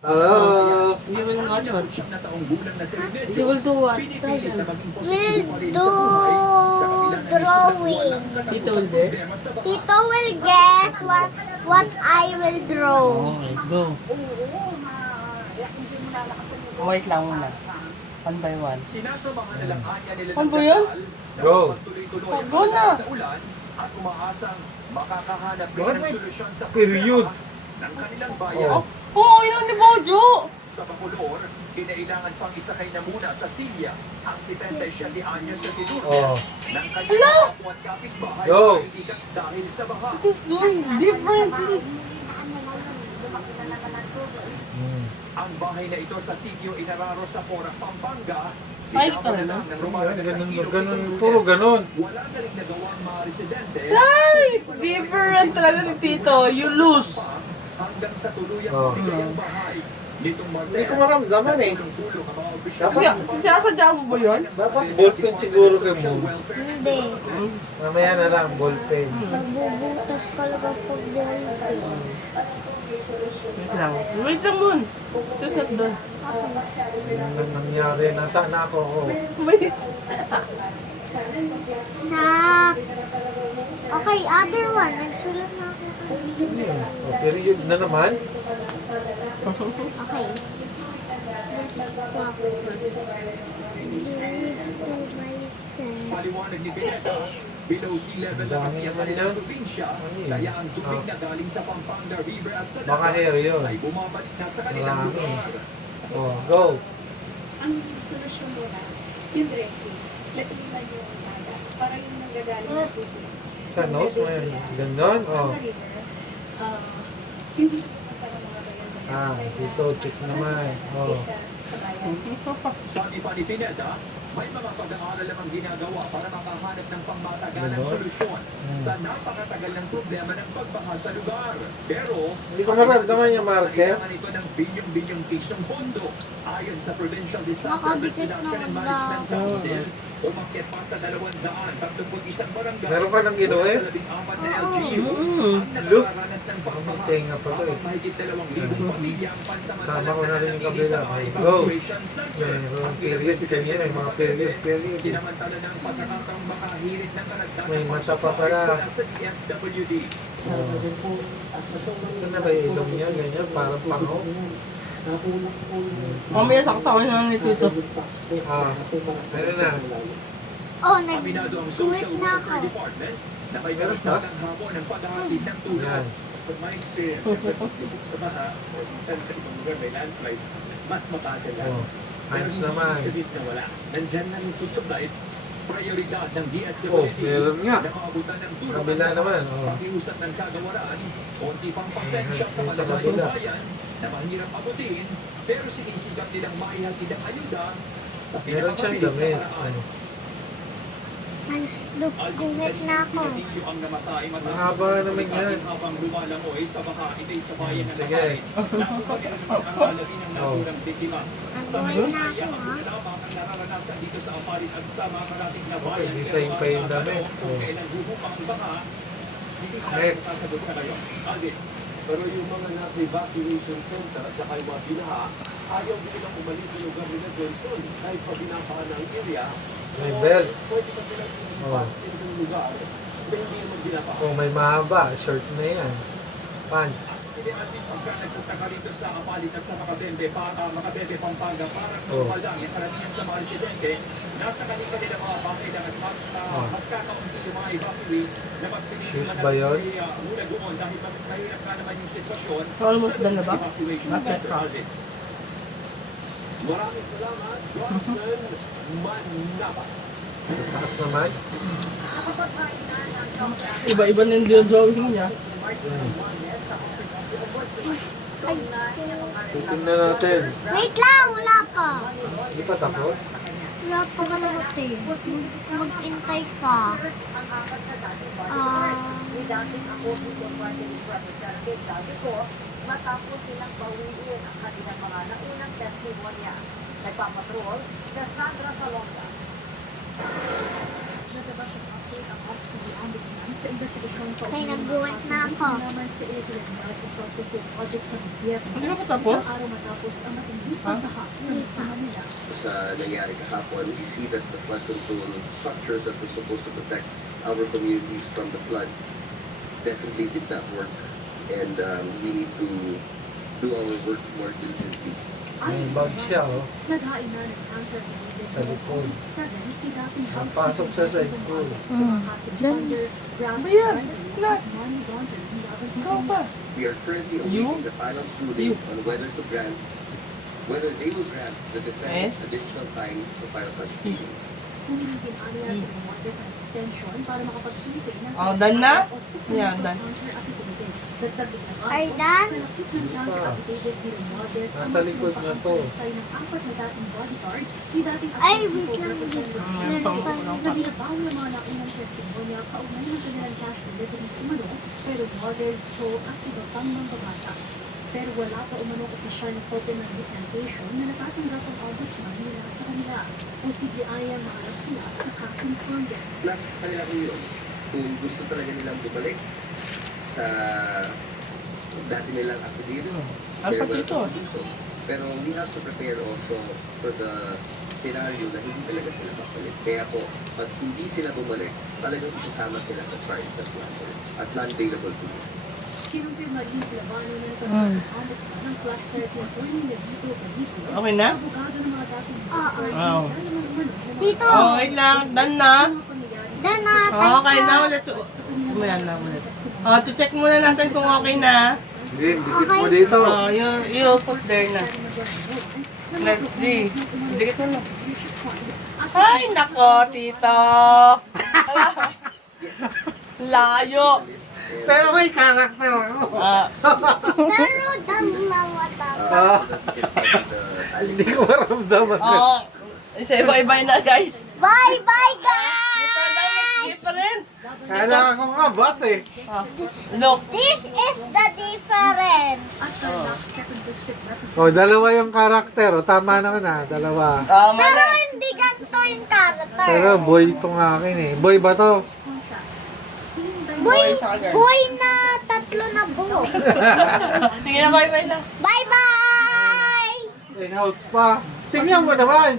Hello. You will watch what? You will do what? Tell them. Will do drawing. Tito will do. Tito will guess what I will draw. Okay, go. Wait lang muna. One by one. Ano ba yan? Go. Go na! At umaasang makakahanap Bakit ng may solusyon sa period? ng kanilang bayan. Oh. Oo, yun ni Bojo! Sa Bacolor, kinailangan pang isakay na muna sa Silya ang 77 anyos na si Lourdes Oh. ng kanyang kapwa at kapitbahay Go. na itigas dahil sa baha. It is doing differently. Ang bahay na ito sa sitio Inararo sa Porac, Pampanga, Ay, tinapon talaga? na lang ng Romana sa Ganun, Iloilo ganun, Lourdes. puro ganun. Wala na rin nagawang mga residente Ay! Different talaga ni Tito. You lose. hanggang sa tuluyang Oh. matigay ang bahay. Nitong Martes, Hindi ko maramdaman eh. tulong ang mga opisyal. Kaya, sinasadya mo ba yun? Dapat ballpen siguro remove. Hindi. Mamaya na lang, ballpen. Nagbubutas talaga pag drawing. Wait lang. Wait lang mun. Just not done. Ano nang nangyari? Nasaan na ako? Oh. Wait. Sa... Okay, other one. Nagsulat na ako. Ano yun? Oh, period na naman. Okay. Just focus. Give to myself. Paliwanag ni Pineda, below sea level na kasi ang kanilang probinsya, kaya ang tubig na galing sa Pampanga River at sa Baka dagat hair yun. ay bumabalik na sa kanilang Marami. lugar. Oh, go. Ang solusyon muna, yung dressing. Latinan yung umaga. Para yung nanggagaling na tubig. Sa nose mo yun. Ganon. Oh. Hindi para mga bayan na Ah, dito, check naman. Oh. sa bayan. Sabi pa ni Pineda, may mga pag-aaral namang ginagawa para makahanap ng pangmatagalang Ganon? solusyon sa napakatagal ng problema ng pagbaha sa lugar. Pero, Hindi ko maramdaman yung marker. kailangan ito ng bilyong-bilyong pisong pondo. Ayon sa Provincial Disaster Risk Nakadikit Reduction and na Management ba? Council, umakyat pa sa 231 barangay. Meron ka ng ginuwi? Sa 14 na LGU, ang Look. nakakaranas ng pagbaha. May tenga pa to eh. Habang mahigit 2,000 pamilya ang pansamantalang Sama ko na rin yung nananatili sa kabila. mga Go. evacuation center. Mayroong Ang period. Kanina may mga period. Sinamantala ng pagkakataong makahirit ng karagdagang May mata pa pala. mula sa DSWD. Ito na ba yung ilong niya? Ganyan, parang pango. Mamaya sakta ko na ni Tito. Ah, ano na? Oh, Aminado ang nag-tweet Social na Welfare ako. Department na may Meron pa? karagdagang hamon ng paghahatid ng tulong. Yan. Pag may experience, siyempre pagtubog sa baha, minsan sa ibang lugar may landslide, mas mabagal lang. Oh, Pero hands hindi naman. sabihin na wala. Nandyan na yung food supply, prioridad ng DSWD. Oh, meron nga. Na maabutan ng tulong. Kabila naman, oh. Pakiusap ng kagawaraan, konti pang pasensya sa Sa malalayong kabila. bayan na mahirap abutin, pero sinisikap nilang maihatid ang ayuda sa Meron siyang pinakamabilis na damit. paraan. Oh. Nag-tweet na ako. Ang namatay matapos Mahaba naman yan. habang lumalangoy sa baha, itay sa bayan ng Sige. Nakay. Nakuha nila naman ang halabi ng naturang biktima. Sa Nag-tweet ngayon na ay ako, ang ha? lamang ang nararanasan dito sa Apalit at sa mga karating na bayan. Okay, design pa yung damit. Kung Oh. kailan bubukang ang baha, hindi ko Next. sasagot sa ngayon. Alvin. Pero yung mga nasa evacuation center at saka yung mga binaha, ayaw din nilang umalis sa lugar nila Johnson. Kahit pa binabahan ng area, May belt. pwede pa silang Oh. ilipat sa lugar na hindi naman binabaha. Oh, may mahaba. Short na yan. Pants. Sige, Alvin, pagka nagpunta ka rito sa Apalit at sa Makabebe, Makabebe, Pampanga, parang Oh. normal lang. Yung karamihan sa mga residente, nasa kanila mga bahay lang at Oh. mas kakaunti yung mga evacuees na mas Shoes ba yun? muna doon dahil mas mahirap nga naman yung sitwasyon Almost sa done na ba? evacuation Not yet. center, Alvin. Maraming salamat, Johnson Manapa. Sa taas naman. Iba-iba na yung drawing niya. Ay, Titingnan natin. wait lang, wala pa. Hindi pa tapos? Wala pa ka natin. Mag-intay ka. matapos silang bawiin ang kanilang mga naunang testimonya. Nagpapatrol, Cassandra Salonga. nag-update ang Office of the Ombudsman sa investigasyong May nagbuhat na ako. naman sa Adrian Bell sa pagtutupad audit sa gobyerno. Hindi ka pa tapos? Isang araw matapos ang matinding pagbaha sa Metro Manila. Sa nangyari kahapon, we see that the flood control structures that were supposed to protect our communities from the floods definitely did not work. And we need to do our work more diligently. May bag siya, oh. Naghain na ng counter Benitez Sa likod. August 7 si dating House Napasok siya sa Speaker school. sa mga kasong plunder, graft, Ayan, bribery, flat. at money laundering laban sa Ikaw kanya. pa. We are currently You? awaiting the final ruling on whether they will grant the defense Yes. additional time to file such pleading. Humingi din aniya sa Romualdez ang extension para makapagsulite ng Oh, done na? o Yeah, supplemental done. counter affidavit. Dagdag din naman, Are you done? kalapit ng counter affidavit ni Romualdez ang Nasa likod niya to. magsasalaysay ng 4 na dating bodyguard ni dating Ay, Atty. wait lang. Representative Naginabaw ng mga naunang testimonya kaugnay ng kanilang cash deliveries umano kay Romualdez po at iba pang mambabatas. Pero wala pa umanong opisyal na kopya ng recantation na natatanggap ang ombudsman mula sa kanila. Posible ayang maharap sila sa kasong plunder. Plus, kanila ko yun. Kung gusto talaga nilang bumalik sa dati nilang affidavit, Ano pa dito? welcome to do so. Pero we have to prepare also for the scenario na hindi talaga sila babalik. Kaya po, pag hindi sila bumalik, talagang isasama sila sa charge at plunder at non-bailable to use. Kinumpirma rin Labano na nagkaroon ng ombudsman ng flash therapy attorney na Vito Benito. Okay na? Abogado ng mga dating Oo. Wow. Tito, Oh, wait lang. Done na. done na. Oh, okay na ulit. Umayan na ulit. Oh, to check muna natin kung okay na. Hindi, dikit mo dito. Oh, you put there na. Leslie, dikit mo na. Ay, nako, tito. Layo. Pero may karakter ako. Ah, Pero dalawa tayo. Hindi ko maramdaman. oh, isa iba-iba na, guys. Bye-bye, Ito guys! lang, different. Kailangan ko nga bus eh. Oh, look. This is the difference. O, dalawa yung karakter. O, tama naman ah. Dalawa. Pero Mali. hindi ganito yung character. Pero boy itong akin eh. Boy ba to? Boy, sa girl. boy na tatlo na buhok. Sige na, bye-bye na. Bye-bye! Eh, house pa. Tingnan mo naman.